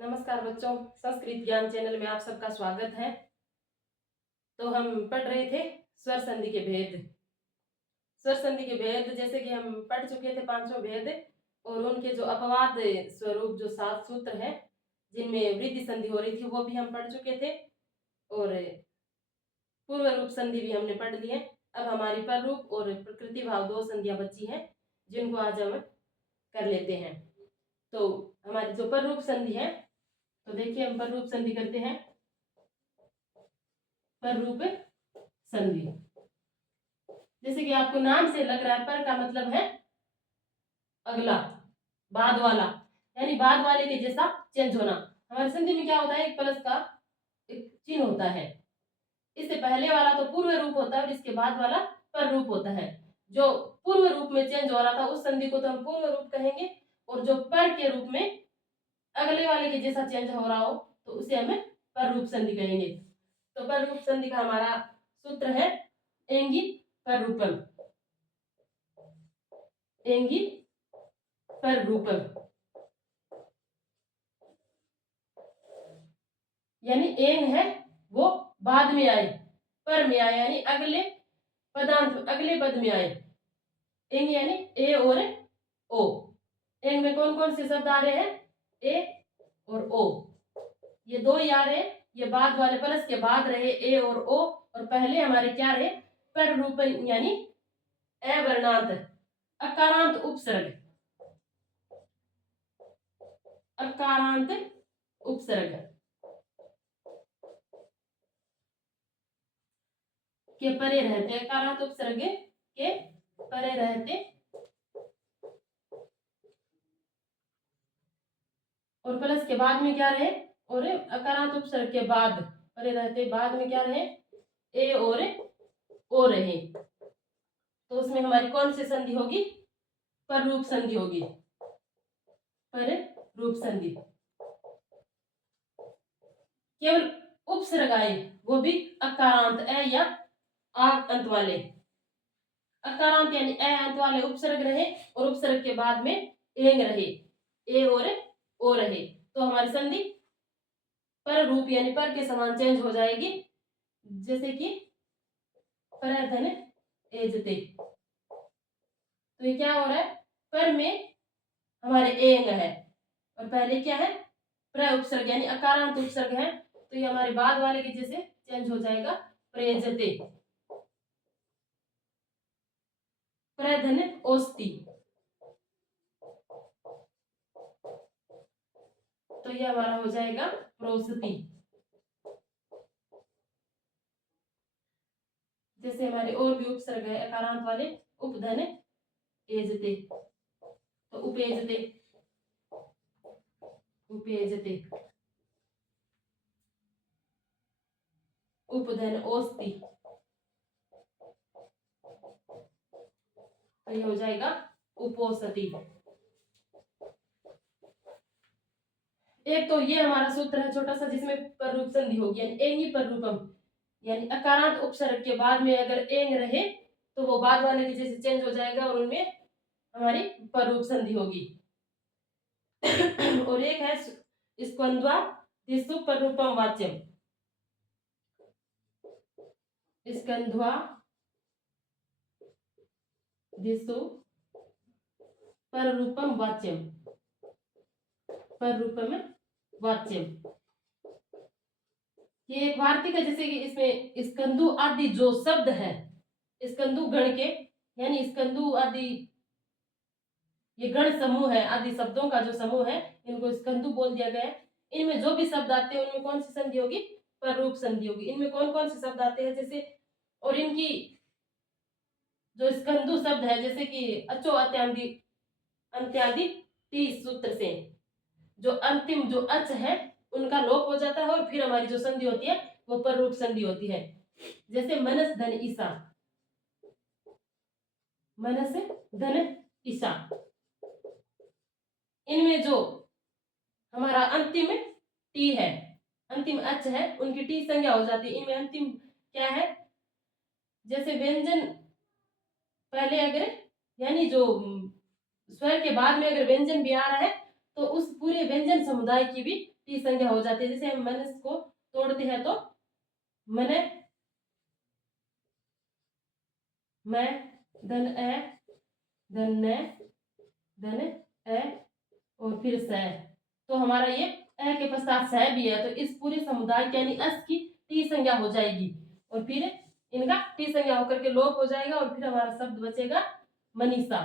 नमस्कार बच्चों, संस्कृत ज्ञान चैनल में आप सबका स्वागत है। तो हम पढ़ रहे थे स्वर संधि के भेद। स्वर संधि के भेद जैसे कि हम पढ़ चुके थे पांचों भेद, और उनके जो अपवाद स्वरूप जो 7 सूत्र हैं जिनमें वृद्धि संधि हो रही थी वो भी हम पढ़ चुके थे, और पूर्व रूप संधि भी हमने पढ़ ली है। अब हमारी पर रूप और प्रकृति भाव 2 संधियां बची हैं जिनको आज हम कर लेते हैं। तो हमारी जो पर रूप संधि है, तो देखिए हम पर रूप संधि करते हैं। पर रूप संधि जैसे कि आपको नाम से लग रहा है, पर का मतलब है अगला, बाद वाला, यानी बाद वाले के जैसा चेंज होना। हमारी संधि में क्या होता है, एक प्लस का एक चिन्ह होता है। इससे पहले वाला तो पूर्व रूप होता है और इसके बाद वाला पर रूप होता है। जो पूर्व रूप में चेंज हो रहा था उस संधि को तो हम पूर्व रूप कहेंगे, और जो पर के रूप में अगले वाले के जैसा चेंज हो रहा हो तो उसे हमें पर रूप संधि कहेंगे। तो पर रूप संधि का हमारा सूत्र है एंगी पर रूपम। एंगी पर रूपम यानी एंग है वो बाद में आए, पर में आए यानी अगले पदांत अगले पद में आए। एंग यानी ए और ओ। एंग में कौन कौन से शब्द आ रहे हैं, ए और ओ, ये दो ही आ रहे। ये बाद वाले प्लस के बाद रहे ए और ओ, और पहले हमारे क्या रहे, पर रूप यानी अवर्णांत अकारांत उपसर्ग। अकारांत उपसर्ग के परे रहते, अकारांत उपसर्ग के परे रहते, और प्लस के बाद में क्या रहे, और अकारांत उपसर्ग के बाद परे रहते, बाद में क्या रहे, ए और ओ रहे। तो उसमें हमारी कौन सी संधि होगी, पर रूप संधि होगी। पर रूप संधि केवल उपसर्ग आए, वो भी अकारांत अ या आ अंत वाले। अकारांत यानी अ अंत वाले उपसर्ग रहे और उपसर्ग के बाद में एंग रहे, ए और ओ रहे, तो हमारी संधि पर रूप यानी पर के समान चेंज हो जाएगी। जैसे कि पर धन एजते, तो ये क्या हो रहा है, पर में हमारे एंग है और पहले क्या है, प्र उपसर्ग यानी अकारांत उपसर्ग है, तो ये हमारे बाद वाले के जैसे चेंज हो जाएगा, प्रेजते। प्रधन ओस्ति, तो ये हमारा हो जाएगा प्रोसति। जैसे हमारे और भी उपसर्ग है अकारांत वाले, उपधन एजते, तो उपेजते, उपेजते, उपधन ओस्ति, तो ये हो जाएगा उपोसति। एक तो ये हमारा सूत्र है छोटा सा जिसमें पर रूप संधि होगी, यानी एंगी पर रूपम, यानी अकारांत उपसर्ग के बाद में अगर एंग रहे तो वो बाद वाले के जैसे चेंज हो जाएगा और उनमें हमारी पर रूप संधि होगी। और एक है स्कंद्वा दिशु पर रूपम वाच्यम। स्कंध्वा दिशु पर रूपम वाच्यम, पर रूपम वाच्यम, ये एक वार्तिक है। जैसे कि इसमें स्कंदु आदि जो शब्द है, स्कंदु गण के, यानी स्कंदु आदि ये गण समूह है, आदि शब्दों का जो समूह है इनको स्कंदु बोल दिया गया है। इनमें जो भी शब्द आते हैं उनमें कौन सी संधि होगी, पर रूप संधि होगी। इनमें कौन कौन से शब्द आते हैं जैसे, और इनकी जो स्कंदु शब्द है जैसे कि अचो अत्यादि अंत्यादि 30 सूत्र से जो अंतिम जो अच है उनका लोप हो जाता है और फिर हमारी जो संधि होती है वो पर रूप संधि होती है। जैसे मनस धन ईसा, मनस धन ईसा, इनमें जो हमारा अंतिम टी है, अंतिम अच है, उनकी टी संज्ञा हो जाती है। इनमें अंतिम क्या है, जैसे व्यंजन पहले अगर, यानी जो स्वर के बाद में अगर व्यंजन भी आ रहा है तो उस पूरे व्यंजन समुदाय की भी टी संज्ञा हो जाती है। जैसे हम मन को तोड़ते हैं तो मने, मैं, धन ए, धन ने, धन ए और फिर स। तो हमारा ये ए के पश्चात स भी है, तो इस पूरे समुदाय के यानी अस की टी संज्ञा हो जाएगी और फिर इनका टी संज्ञा होकर के लोप हो जाएगा और फिर हमारा शब्द बचेगा मनीषा।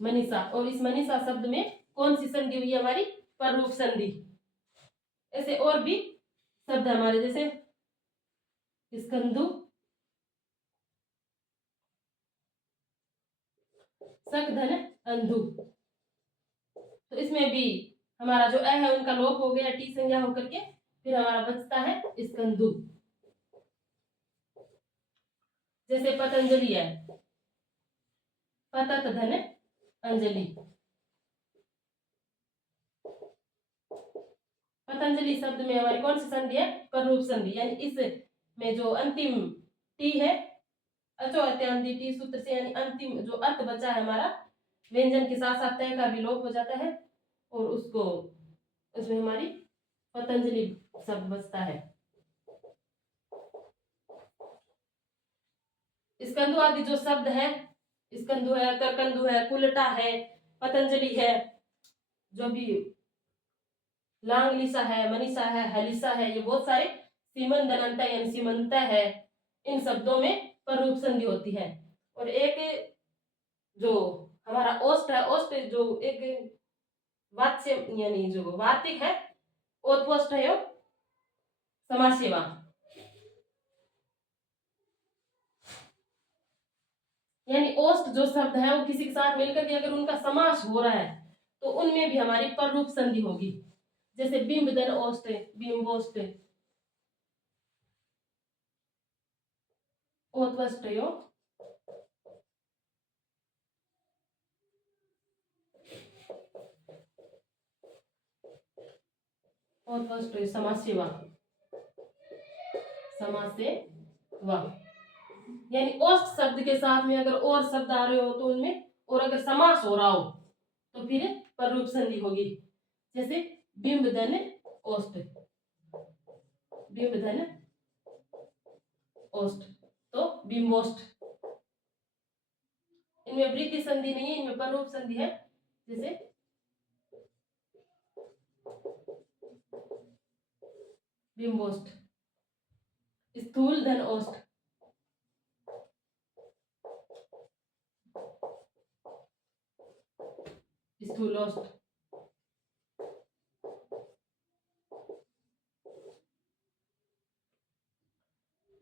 मनीषा, और इस मनीषा शब्द में कौन सी संधि हुई है हमारी? पररूप संधि। ऐसे और भी शब्द हमारे, जैसे स्कंदु, सकधन, अंधु, तो इसमें भी हमारा जो अ है उनका लोप हो गया टी संज्ञा होकर के, फिर हमारा बचता है स्कंदु। जैसे पतंजलि है, पतत धन अंजलि। पतंजलि शब्द में हमारी कौन सी संधि है? पररूप संधि, यानी इस में जो अंतिम टी है, अचो अत्यांति टी सूत्र से, यानी अंतिम जो अर्थ बचा है हमारा व्यंजन के साथ साथ तय का भी लोप हो जाता है और उसको उसमें हमारी पतंजलि शब्द बचता है। स्कंदु आदि जो शब्द है, स्कंदु है, करकंदु है, कुलटा है, पतंजलि है, जो भी लांगलिसा है, मनीषा है, हलिसा है, ये बहुत सारे सीमन दनंता यानी सीमंत है, इन शब्दों में पररूप संधि होती है। और एक जो हमारा ओष्ठ है, ओष्ठ जो एक वाच्य यानी जो वार्तिक है, ओत्वष्ट है समाज सेवा। यानी ओष्ठ जो शब्द है वो किसी के साथ मिलकर के अगर उनका समास हो रहा है तो उनमें भी हमारी पररूप संधि होगी। जैसे बिंब धन ओष्ठ, बिंबोष्ठ, ओत्वष्टयो, ओत्वष्टयो समाज सेवा, समाज सेवा। यानी ओष्ठ शब्द के साथ में अगर और शब्द आ रहे हो तो उनमें और अगर समास हो रहा हो तो फिर पररूप संधि होगी। जैसे बिंब धन ओष्ठ, बिंब धन ओष्ठ, तो बिंबोष्ठ, इनमें वृद्धि संधि नहीं है, इनमें पररूप संधि है। जैसे बिंबोष्ठ, स्थूल धन ओष्ठ, स्थूलोष्ठ,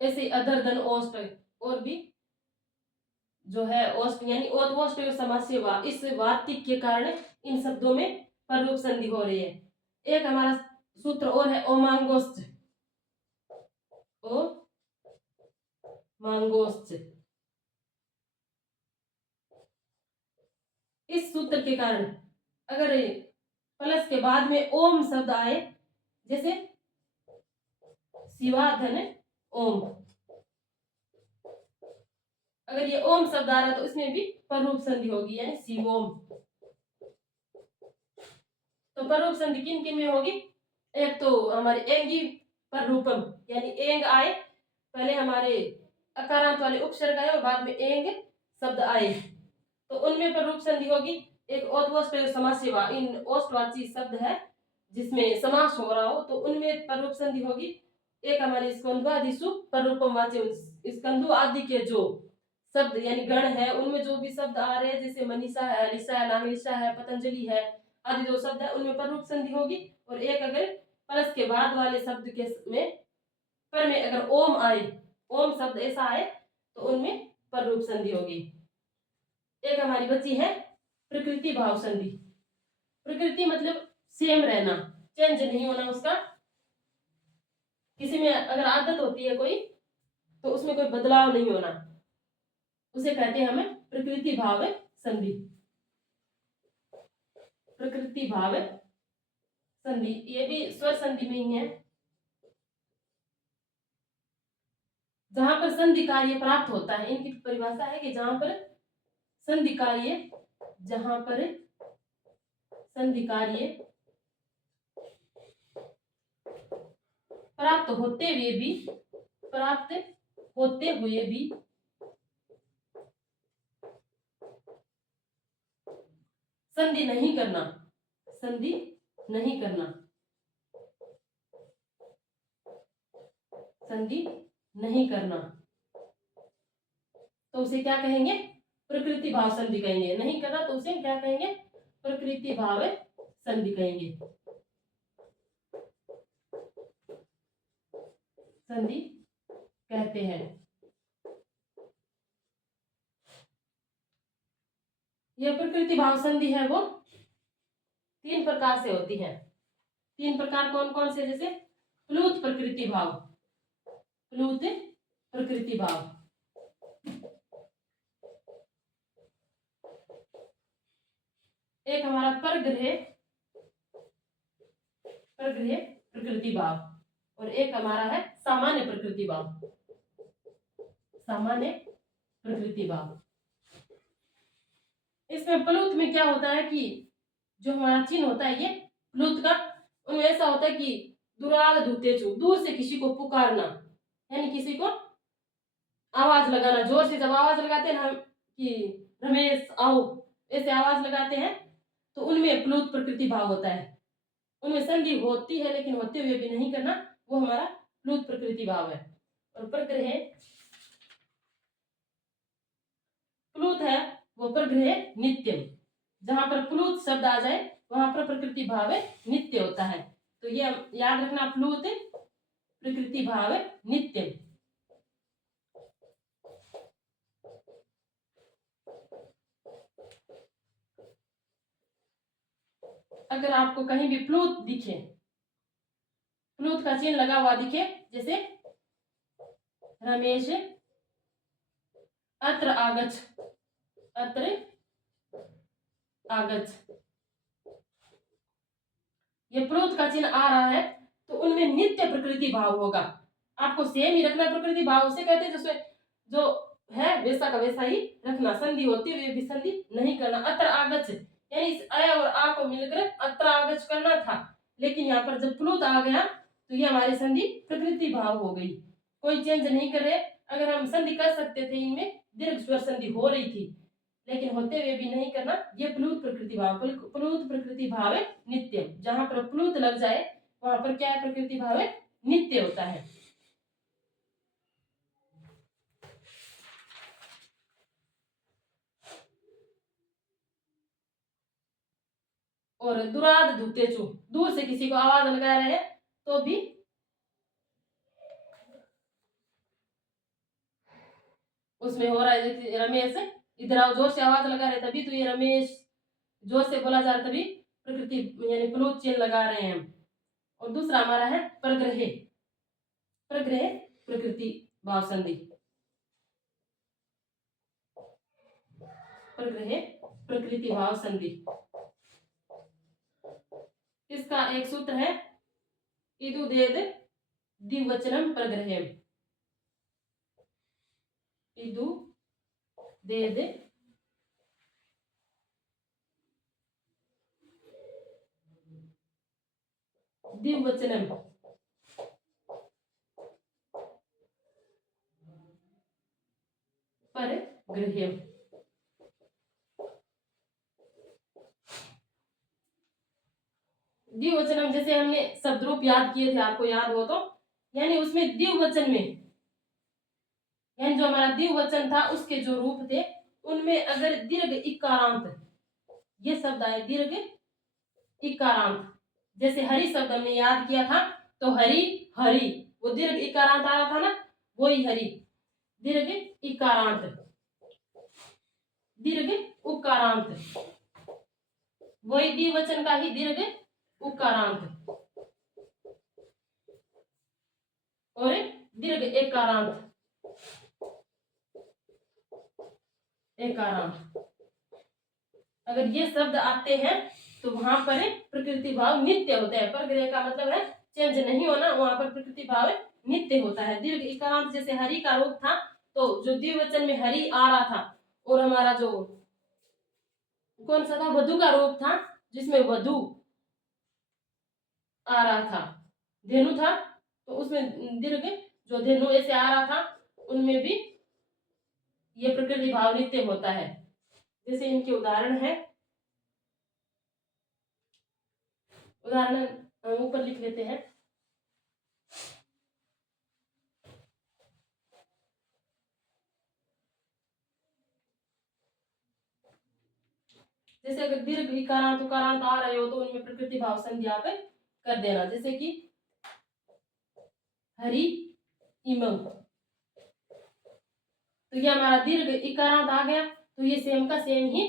ऐसे अधर धन ओष्ठ, और भी जो है ओष्ठ यानी ओध्वष्ट समास सेवा, इस वार्तिक के कारण इन शब्दों में पररूप संधि हो रही है। एक हमारा सूत्र और है ओमांगोष्ठ, ओ मांगोष्ठ। इस सूत्र के कारण अगर प्लस के बाद में ओम शब्द आए, जैसे शिवा धन ओम, अगर ये ओम शब्द आ रहा तो इसमें भी पररूप संधि होगी, यानी शिवोम। तो पररूप संधि किन किन में होगी? एक तो हमारे एंगी पररूपम, यानी एंग आए, पहले हमारे अकारांत वाले उपसर्ग आए और बाद में एंग शब्द आए तो उनमें पररूप संधि होगी। एक ओध्वष्ट समास सेवा, इन ओष्ठवाची शब्द है जिसमें समास हो रहा हो तो उनमें पररूप संधि होगी। एक हमारे स्कंदवादिशु पररूपम वाच्य, स्कंदु आदि के जो शब्द यानी गण है उनमें जो भी शब्द आ रहे हैं, जैसे मनीषा है, हलिसा है, लांगलिसा है, पतंजलि है आदि जो शब्द है उनमें पररूप संधि होगी। और एक अगर परस के बाद वाले शब्द के में पर में अगर ओम आए, ओम शब्द ऐसा आए तो उनमें पररूप संधि होगी। एक हमारी बची है प्रकृति भाव संधि। प्रकृति मतलब सेम रहना, चेंज नहीं होना उसका। किसी में अगर आदत होती है कोई तो उसमें कोई बदलाव नहीं होना, उसे कहते हैं हमें प्रकृति भाव संधि। प्रकृति भाव संधि ये भी स्वर संधि में ही है। जहां पर संधि कार्य प्राप्त होता है, इनकी परिभाषा है कि जहां पर संधि कार्य जहां पर संधि कार्य प्राप्त होते हुए भी संधि नहीं करना, संधि नहीं करना, संधि नहीं करना, तो उसे क्या कहेंगे? प्रकृति भाव संधि कहेंगे। नहीं करना तो उसे क्या कहेंगे? प्रकृति भाव संधि कहेंगे, संधि कहते हैं। यह प्रकृति भाव संधि है वो 3 प्रकार से होती है। 3 प्रकार कौन कौन से? जैसे प्लूत प्रकृति भाव, प्लूत प्रकृति भाव, एक हमारा परग्रह प्रकृति भाव, और एक हमारा है सामान्य प्रकृति भाव, सामान्य प्रकृति भाव। इसमें प्लूत में क्या होता है कि जो हमारा चिन्ह होता है ये प्लूत का, उनमें ऐसा होता है कि दुराद धुतेचु, दूर से किसी को पुकारना, यानी किसी को आवाज लगाना, जोर से जब आवाज लगाते हैं हम कि रमेश आओ, ऐसे आवाज लगाते हैं, तो उनमें प्लूत प्रकृति भाव होता है। उनमें संधि होती है लेकिन होते हुए भी नहीं करना, वो हमारा प्लूत प्रकृति भाव है। और प्रग्रह प्लूत है वो प्रग्रह नित्यम, जहां पर प्लूत शब्द आ जाए वहां पर प्रकृति भाव नित्य होता है। तो ये याद रखना, प्लूत प्रकृति भाव नित्यम। अगर आपको कहीं भी प्लूत दिखे, प्लूत का चिन्ह लगा हुआ दिखे, जैसे रमेश अत्र आगच्छ, अत्र आगच्छ, ये प्लूत का चिन्ह आ रहा है तो उनमें नित्य प्रकृति भाव होगा। आपको सेम ही रखना, प्रकृति भाव उसे कहते हैं जैसे जो है वैसा का वैसा ही रखना, संधि होती हुई भी संधि नहीं करना। अत्र आगच्छ यानी इस अ और आ को मिलकर अत्र आगच्छ करना था, लेकिन यहाँ पर जब प्लूत आ गया तो ये हमारी संधि प्रकृति भाव हो गई, कोई चेंज नहीं कर रहे। अगर हम संधि कर सकते थे, इनमें दीर्घ स्वर संधि हो रही थी लेकिन होते हुए भी नहीं करना, ये प्लूत प्रकृति भाव। प्लूत प्रकृति भाव नित्यम, जहां पर प्लूत लग जाए वहां पर क्या है? प्रकृति भाव नित्य होता है। और दुराद धुतेचु, दूर से किसी को आवाज लगा रहे हैं तो भी उसमें हो रहा है, जैसे रमेश इधर आओ, जोर से आवाज लगा रहे तभी तो ये रमेश जोर से बोला जा रहा, तभी प्रकृति यानी प्लूत चिन्ह लगा रहे हैं हम। और दूसरा हमारा है परग्रह, परग्रह प्रकृति भाव संधि, परग्रह प्रकृति भाव संधि। इसका एक सूत्र है इदुदेद द्विवचनम परग्रह, इदुदेद द्विवचनम परग्रह। द्विवचनम जैसे हमने शब्द रूप याद किए थे, आपको याद हो तो, यानी उसमें द्विवचन में, यानी जो हमारा द्विवचन था उसके जो रूप थे उनमें अगर दीर्घ इकारांत ये शब्द आए, दीर्घ इकारांत, जैसे हरि शब्द हमने याद किया था तो हरि हरि वो दीर्घ इकारांत आ रहा था ना, वही हरि दीर्घ इकारांत, दीर्घ उकारांत, वही द्विवचन का ही दीर्घ उकारांत और दीर्घ एकारांत, एकारांत। अगर ये शब्द आते हैं तो वहां पर प्रकृति भाव नित्य होता है। परग्रह का मतलब है चेंज नहीं होना, वहां पर प्रकृति भाव नित्य होता है। दीर्घ इकारांत जैसे हरि का रूप था तो जो द्विवचन में हरि आ रहा था और हमारा जो कौन सा था, वधु का रूप था, जिसमें वधु आ रहा था, धेनु था, तो उसमें दीर्घ जो धेनु ऐसे आ रहा था, उनमें भी ये प्रकृति भाव नित्य होता है। जैसे इनके उदाहरण है, उदाहरण हम ऊपर लिख लेते हैं। जैसे अगर दीर्घ इकारांत उकारांत आ रहे हो तो उनमें प्रकृति भाव संधि आप कर देना। जैसे कि हरि इमव, तो ये हमारा दीर्घ इकारांत आ गया, तो ये सेम का सेम ही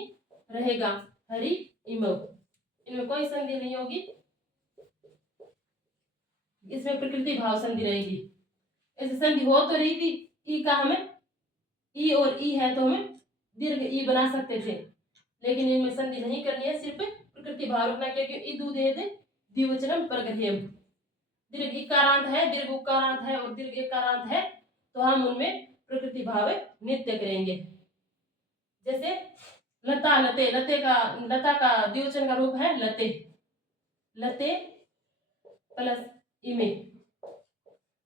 रहेगा, हरि इमव, इनमें कोई संधि नहीं होगी, इसमें प्रकृति भाव संधि रहेगी। ऐसे संधि हो तो रही थी, ई का हमें ई और ई है तो हमें दीर्घ ई बना सकते थे, लेकिन इनमें संधि नहीं करनी है, सिर्फ प्रकृति भाव रखना, क्योंकि इदु दे द्विवचनम परगृह्यम, दीर्घ इकारांत है, दीर्घ उकारांत है और दीर्घ एकारांत है, तो हम उनमें प्रकृति भाव नित्य करेंगे। जैसे लता लते, लता का द्विवचन का रूप है लते, लते प्लस इमे,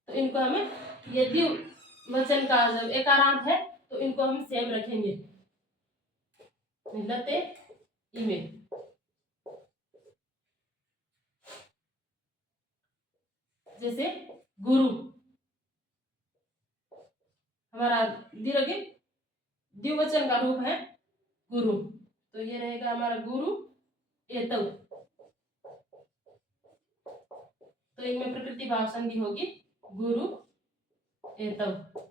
तो इनको हमें, ये द्विवचन का जब एकारांत है तो इनको हम सेम रखेंगे, लते इमे। जैसे गुरु, हमारा दीर्घ द्विवचन का रूप है गुरु, तो ये रहेगा हमारा गुरु एतव, तो इनमें प्रकृति भाव संधि होगी गुरु एतव।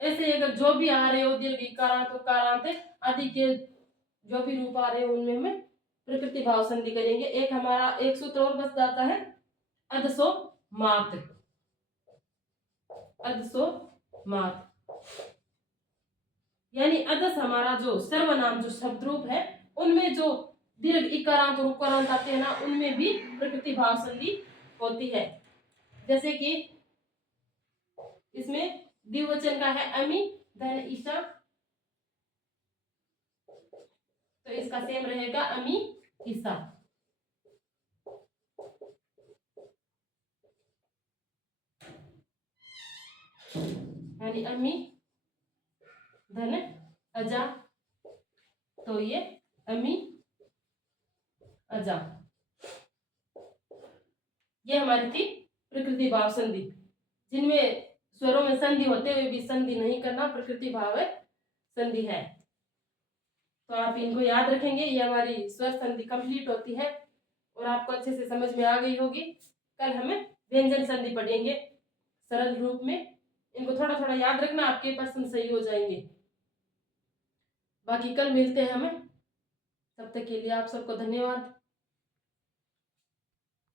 ऐसे अगर जो भी आ रहे हो दीर्घ इकारांत उकारांत आदि के जो भी रूप आ रहे हो उनमें हमें प्रकृति भाव संधि करेंगे। एक हमारा एक सूत्र और बच जाता है, अदसो मात, अदसो मात, यानी अदस हमारा जो सर्वनाम जो शब्द रूप है उनमें जो दीर्घ इकारांत और उकारांत आते हैं ना, उनमें भी प्रकृति भाव संधि होती है। जैसे कि इसमें द्विवचन का है अमी धन ईशा, तो इसका सेम रहेगा अमी ईसा, यानी अमी धन अजा, तो ये अमी अजा, ये हमारी थी प्रकृति भाव संधि। जिनमें स्वरों में संधि होते हुए भी संधि नहीं करना, प्रकृति भाव संधि है, तो आप इनको याद रखेंगे। ये हमारी स्वर संधि कंप्लीट होती है और आपको अच्छे से समझ में आ गई होगी। कल हमें व्यंजन संधि पढ़ेंगे सरल रूप में, इनको थोड़ा थोड़ा याद रखना, आपके प्रश्न सही हो जाएंगे। बाकी कल मिलते हैं हमें, तब तक के लिए आप सबको धन्यवाद।